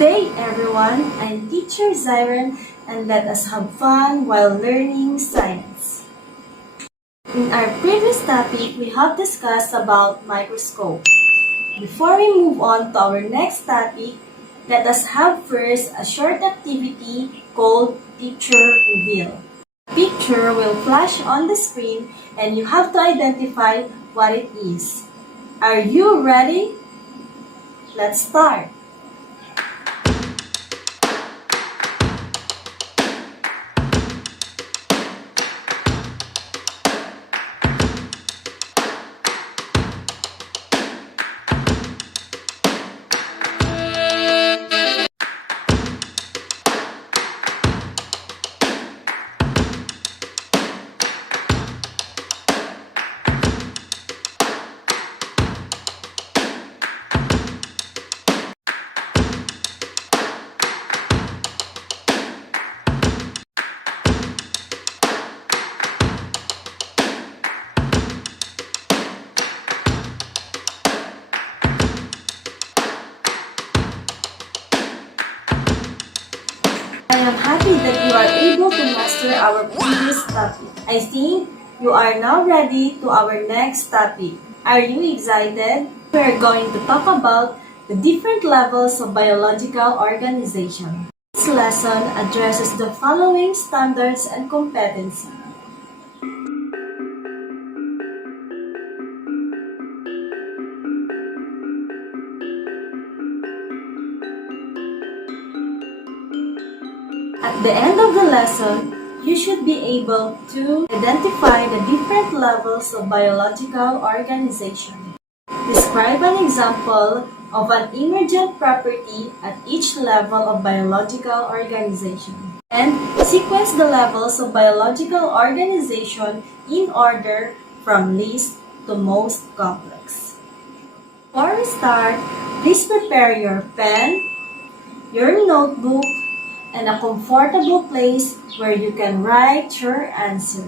day, everyone. I'm Teacher Zyren, and let us have fun while learning science. In our previous topic, we have discussed about microscope. Before we move on to our next topic, let us have first a short activity called picture reveal. A picture will flash on the screen and you have to identify what it is. Are you ready? Let's start. I am happy that you are able to master our previous topic. I think you are now ready to our next topic. Are you excited? We are going to talk about the different levels of biological organization. This lesson addresses the following standards and competencies. At the end of the lesson, you should be able to identify the different levels of biological organization. Describe an example of an emergent property at each level of biological organization. And sequence the levels of biological organization in order from least to most complex. Before we start, please prepare your pen, your notebook, and a comfortable place where you can write your answer.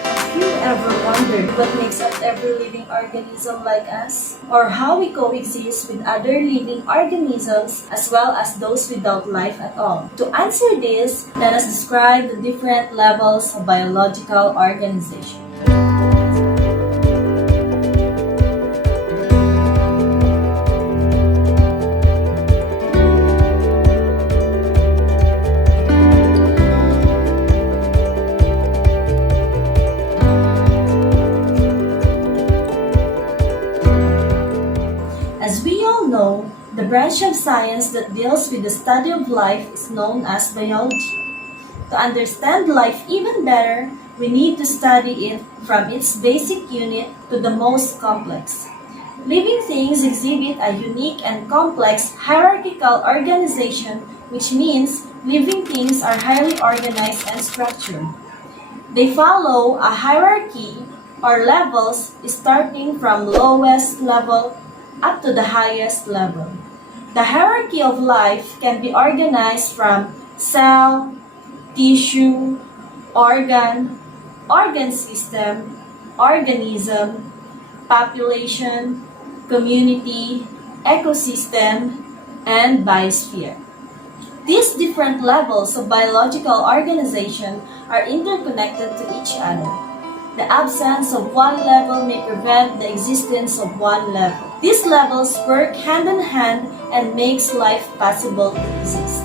Have you ever wondered what makes up every living organism like us? Or how we coexist with other living organisms as well as those without life at all? To answer this, let us describe the different levels of biological organization. As we all know, the branch of science that deals with the study of life is known as biology. To understand life even better, we need to study it from its basic unit to the most complex. Living things exhibit a unique and complex hierarchical organization, which means living things are highly organized and structured. They follow a hierarchy or levels starting from lowest level up to the highest level. The hierarchy of life can be organized from cell, tissue, organ system, organism, population, community, ecosystem, and biosphere. These different levels of biological organization are interconnected to each other. The absence of one level may prevent the existence of one level. These levels work hand in hand and makes life possible to exist.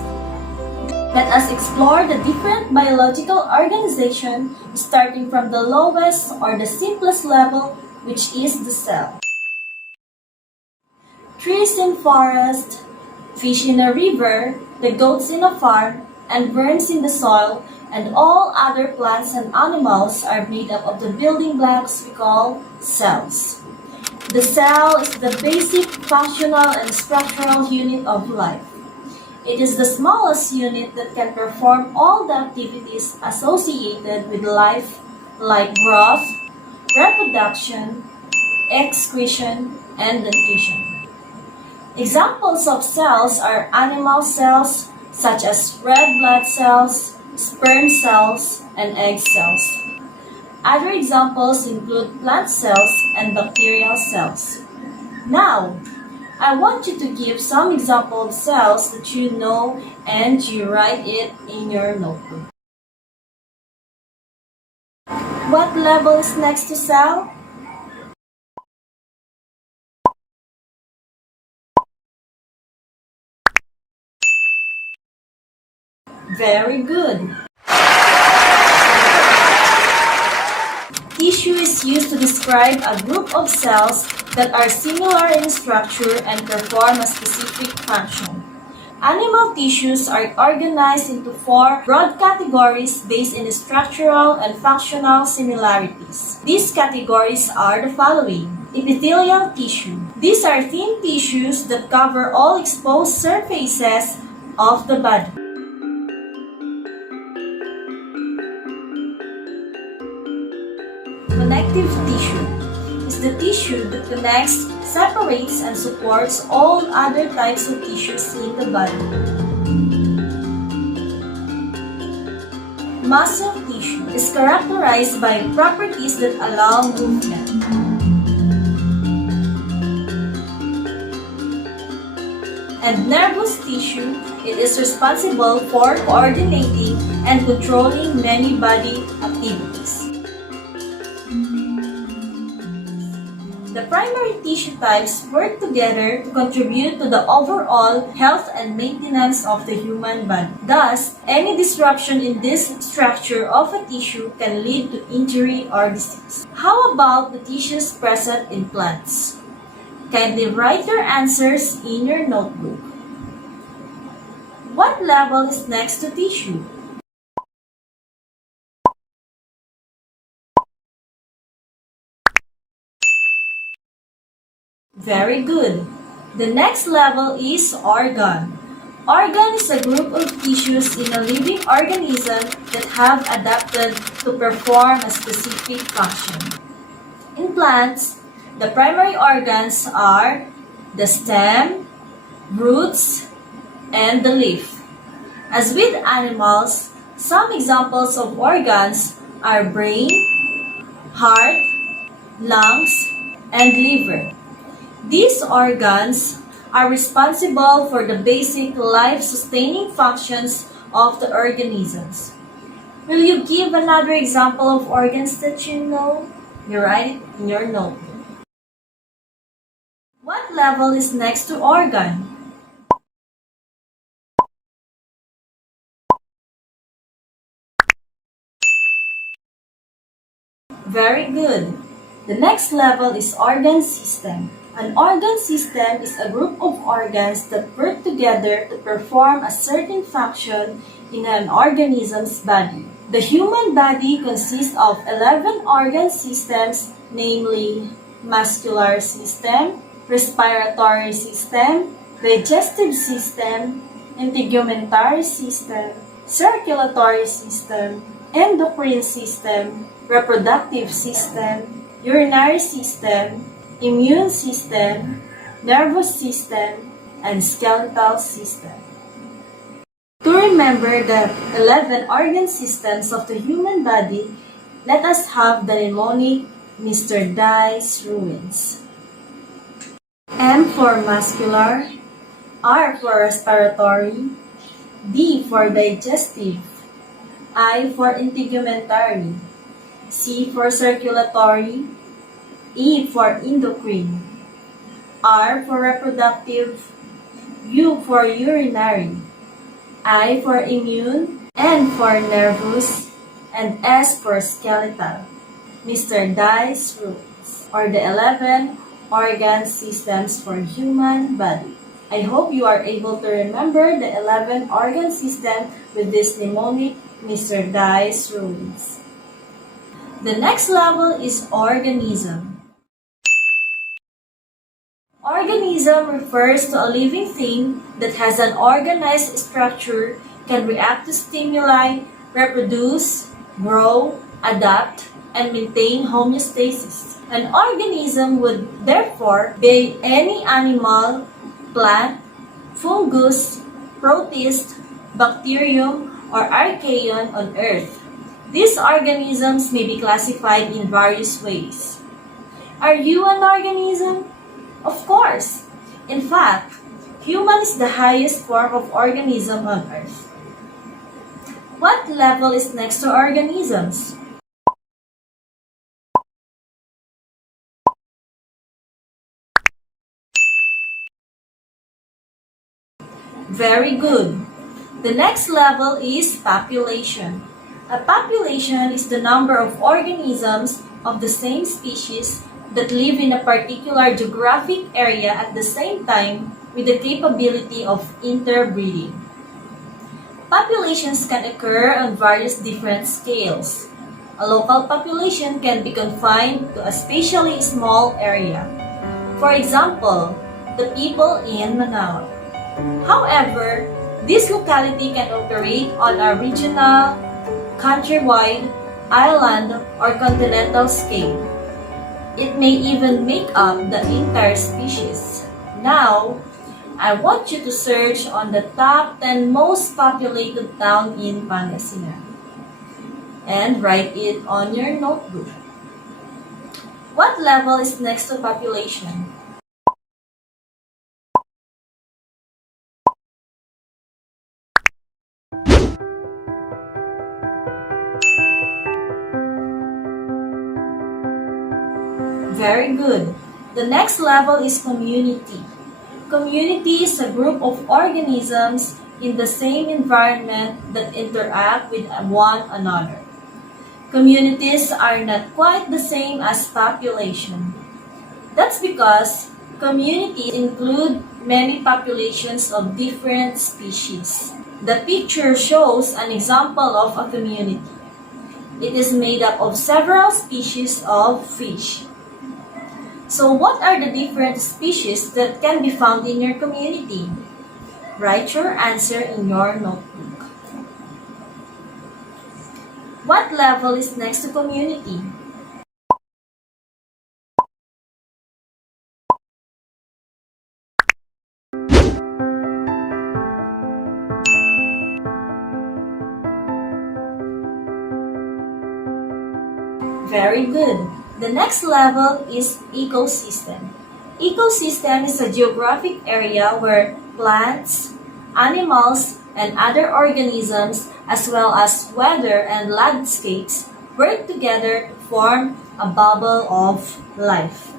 Let us explore the different biological organization starting from the lowest or the simplest level, which is the cell. Trees in forest, fish in a river, the goats in a farm, and worms in the soil, and all other plants and animals are made up of the building blocks we call cells. The cell is the basic functional and structural unit of life. It is the smallest unit that can perform all the activities associated with life like growth, reproduction, excretion, and nutrition. Examples of cells are animal cells such as red blood cells, sperm cells, and egg cells. Other examples include plant cells and bacterial cells. Now, I want you to give some example of cells that you know and you write it in your notebook. What level is next to cell? Very good. Tissue is used to describe a group of cells that are similar in structure and perform a specific function. Animal tissues are organized into four broad categories based on structural and functional similarities. These categories are the following. Epithelial tissue. These are thin tissues that cover all exposed surfaces of the body. Connective tissue is the tissue that connects, separates, and supports all other types of tissues in the body. Muscle tissue is characterized by properties that allow movement. And nervous tissue, it is responsible for coordinating and controlling many body activities. The primary tissue types work together to contribute to the overall health and maintenance of the human body. Thus, any disruption in this structure of a tissue can lead to injury or disease. How about the tissues present in plants? Kindly write your answers in your notebook. What level is next to tissue? Very good. The next level is organ. Organ is a group of tissues in a living organism that have adapted to perform a specific function. In plants, the primary organs are the stem, roots, and the leaf. As with animals, some examples of organs are brain, heart, lungs, and liver. These organs are responsible for the basic life-sustaining functions of the organisms. Will you give another example of organs that you know? You write it in your notebook. What level is next to organ? Very good. The next level is organ system. An organ system is a group of organs that work together to perform a certain function in an organism's body. The human body consists of 11 organ systems, namely muscular system, respiratory system, digestive system, integumentary system, circulatory system, endocrine system, reproductive system, urinary system, immune system, nervous system, and skeletal system. To remember the 11 organ systems of the human body, let us have the mnemonic Mr. Dye's ruins. M for muscular, R for respiratory, D for digestive, I for integumentary, C for circulatory, E for endocrine, R for reproductive, U for urinary, I for immune, N for nervous, and S for skeletal. Mr. Dye's rules, or the 11 organ systems for human body. I hope you are able to remember the 11 organ system with this mnemonic Mr. Dye's rules. The next level is organism. Organism refers to a living thing that has an organized structure, can react to stimuli, reproduce, grow, adapt, and maintain homeostasis. An organism would therefore be any animal, plant, fungus, protist, bacterium, or archaeon on Earth. These organisms may be classified in various ways. Are you an organism? Of course. In fact, human is the highest form of organism on Earth. What level is next to organisms? Very good. The next level is population. A population is the number of organisms of the same species that live in a particular geographic area at the same time with the capability of interbreeding. Populations can occur on various different scales. A local population can be confined to a spatially small area. For example, the people in Manao. However, this locality can operate on a regional, countrywide, island, or continental scale. It may even make up the entire species. Now, I want you to search on the top 10 most populated town in Pangasinan and write it on your notebook. What level is next to population? Very good. The next level is community. Community is a group of organisms in the same environment that interact with one another. Communities are not quite the same as population. That's because communities include many populations of different species. The picture shows an example of a community. It is made up of several species of fish. So what are the different species that can be found in your community? Write your answer in your notebook. What level is next to community? Very good. The next level is ecosystem. Ecosystem is a geographic area where plants, animals, and other organisms, as well as weather and landscapes, work together to form a bubble of life.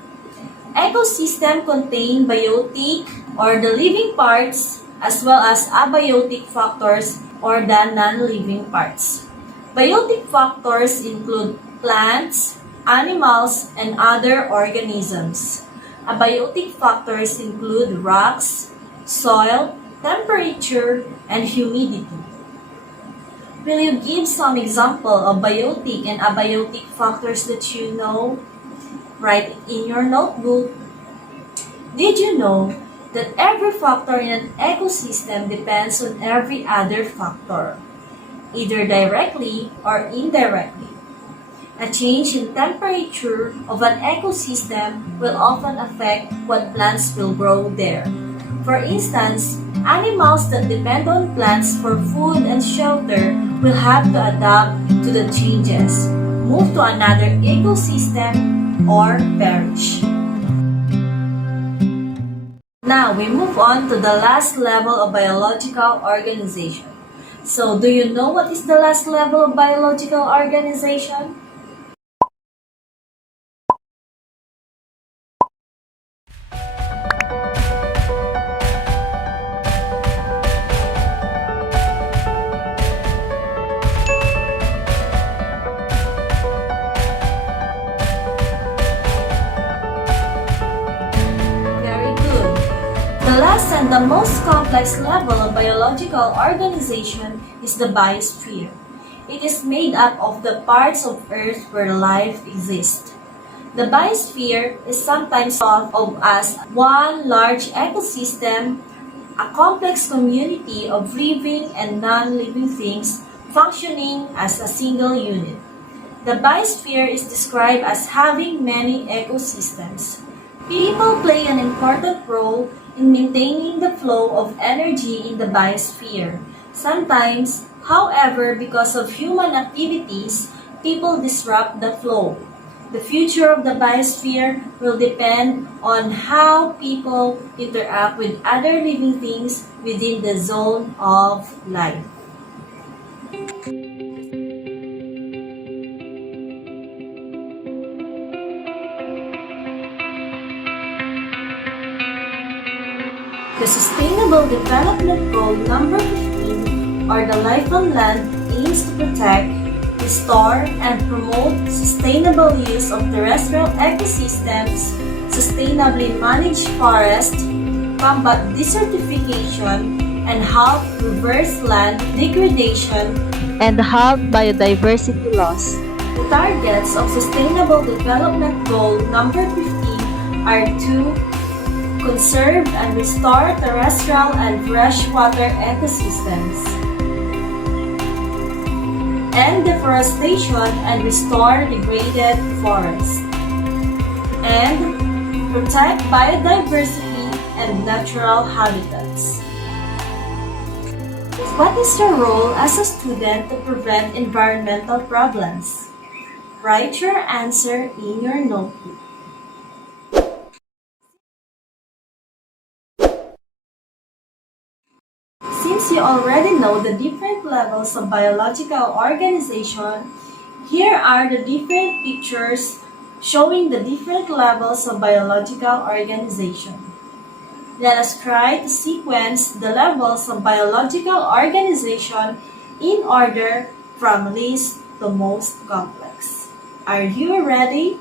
Ecosystem contain biotic or the living parts, as well as abiotic factors or the non-living parts. Biotic factors include plants, animals, and other organisms. Abiotic factors include rocks, soil, temperature, and humidity. Will you give some example of biotic and abiotic factors that you know? Write it in your notebook. Did you know that every factor in an ecosystem depends on every other factor, either directly or indirectly? A change in temperature of an ecosystem will often affect what plants will grow there. For instance, animals that depend on plants for food and shelter will have to adapt to the changes, move to another ecosystem, or perish. Now we move on to the last level of biological organization. So, do you know what is the last level of biological organization? The last and the most complex level of biological organization is the biosphere. It is made up of the parts of Earth where life exists. The biosphere is sometimes thought of as one large ecosystem, a complex community of living and non-living things functioning as a single unit. The biosphere is described as having many ecosystems. People play an important role in maintaining the flow of energy in the biosphere. Sometimes, however, because of human activities, people disrupt the flow. The future of the biosphere will depend on how people interact with other living things within the zone of life. The Sustainable Development Goal number 15, or the Life on Land, aims to protect, restore, and promote sustainable use of terrestrial ecosystems, sustainably manage forests, combat desertification, and help reverse land degradation and halt biodiversity loss. The targets of Sustainable Development Goal number 15 are to conserve and restore terrestrial and freshwater ecosystems, end deforestation and restore degraded forests, and protect biodiversity and natural habitats. What is your role as a student to prevent environmental problems? Write your answer in your notebook. Since you already know the different levels of biological organization, here are the different pictures showing the different levels of biological organization. Let us try to sequence the levels of biological organization in order from least to most complex. Are you ready?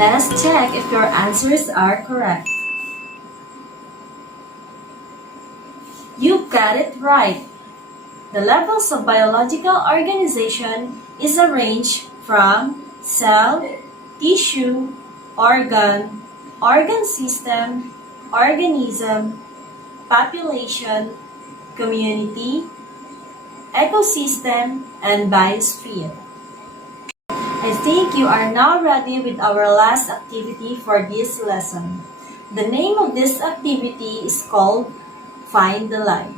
Let us check if your answers are correct. You got it right. The levels of biological organization is a range from cell, tissue, organ, organ system, organism, population, community, ecosystem, and biosphere. I think you are now ready with our last activity for this lesson. The name of this activity is called Find the Line.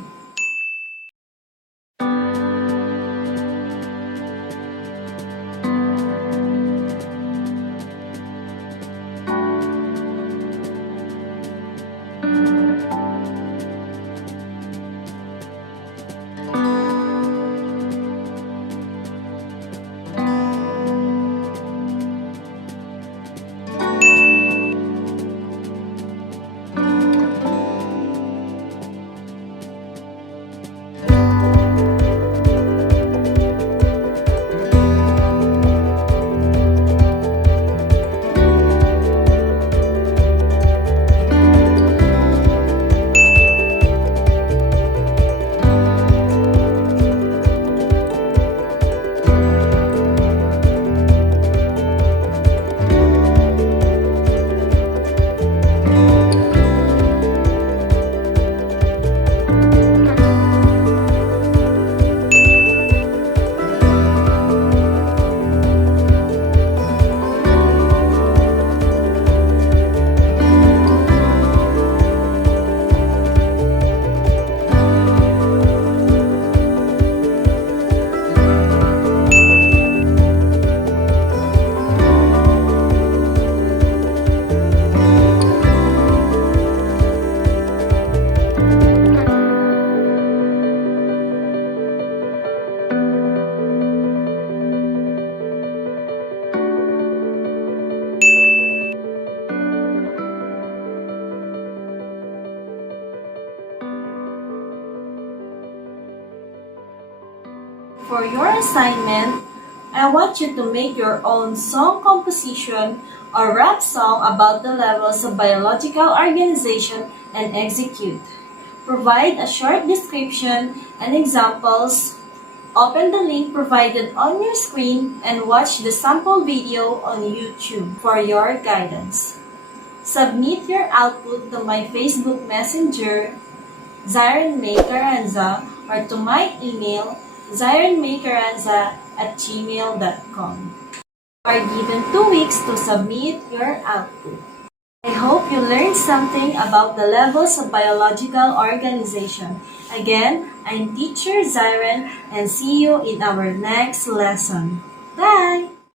For your assignment, I want you to make your own song composition or rap song about the levels of biological organization and execute. Provide a short description and examples. Open the link provided on your screen and watch the sample video on YouTube for your guidance. Submit your output to my Facebook Messenger, Zyren or to my email, zyrenmaycaranza@gmail.com. You are given 2 weeks to submit your output. I hope you learned something about the levels of biological organization. Again, I'm Teacher Zyren and see you in our next lesson. Bye!